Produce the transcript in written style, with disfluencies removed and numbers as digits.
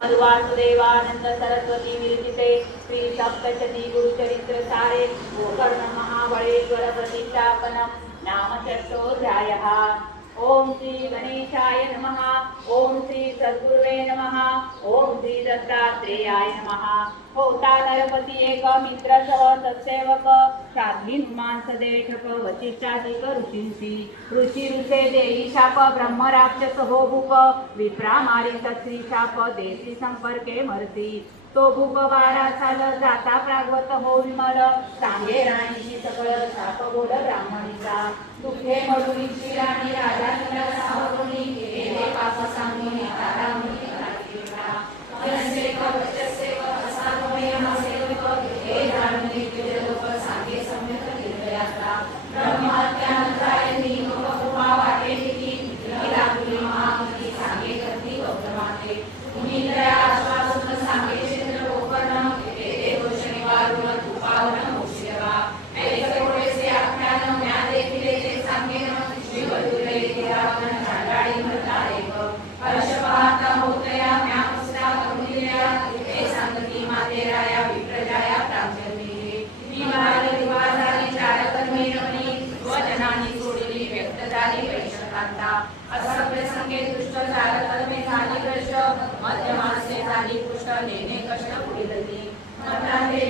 वासुदेवानंद सरस्वती विरचिते श्री सप्तशती गुरुचरित्र सारे गोकर्ण महाबळेश्वर प्रतिष्ठापनम नाम षष्ठोऽध्यायः। ओम श्री गणेशाय नमः। ओम श्री सद्गुरुवे नमः। ओम श्री दत्तात्रेयाय नमः। होता नरपती एक मित्र सह सत्सेवक साध्वी मानसदेशक वशिष्ठाधिक ऋषींशी ऋषी ऋषे देई शाप ब्रह्म राक्षस हो भूप विप्रा मारी तत्सी शाप देसी संपर्के मरती तो भूप बारा साल जाता प्रागवत हो विमल सांगे राणीची सकळ शाप बोल ब्राह्मणीचा दुःखे मडुनीची राणी राजा निला सावरुणी हे पाप सांगून तारामुनी राजकीला मनसे कवचसे असामय मासेवक हे जाणून तुझे लोक सांगे सम्यक निर्भयाचा ब्रह्मत्यानंतराय नियम उपमा वाटे की लागली महामती सांगे करती गौतमाते तुम्ही दया आश्वासन सांगे क्षेत्र गोकर्ण ते दोषणी वारुण तुपावन मोशिवा ऐसे ओळेसे आख्यान म्या देखिले ते सांगेन शिवदुरे रावण झाडाळी म्हणता एक हर्ष पाहता होतया म्या पुसरा करुणिल्या हे सांगती माते राया विप्रजाया प्राप्तमी निवारी निवासारी चार कर्मे रमणी वचनानी सोडली व्यक्त झाली वैशकांता असा प्रसंगे दुष्ट चार कर्मे झाली भ्रष्ट मध्यमासे झाली पुष्ट नेणे कष्ट पुढीलती मतांते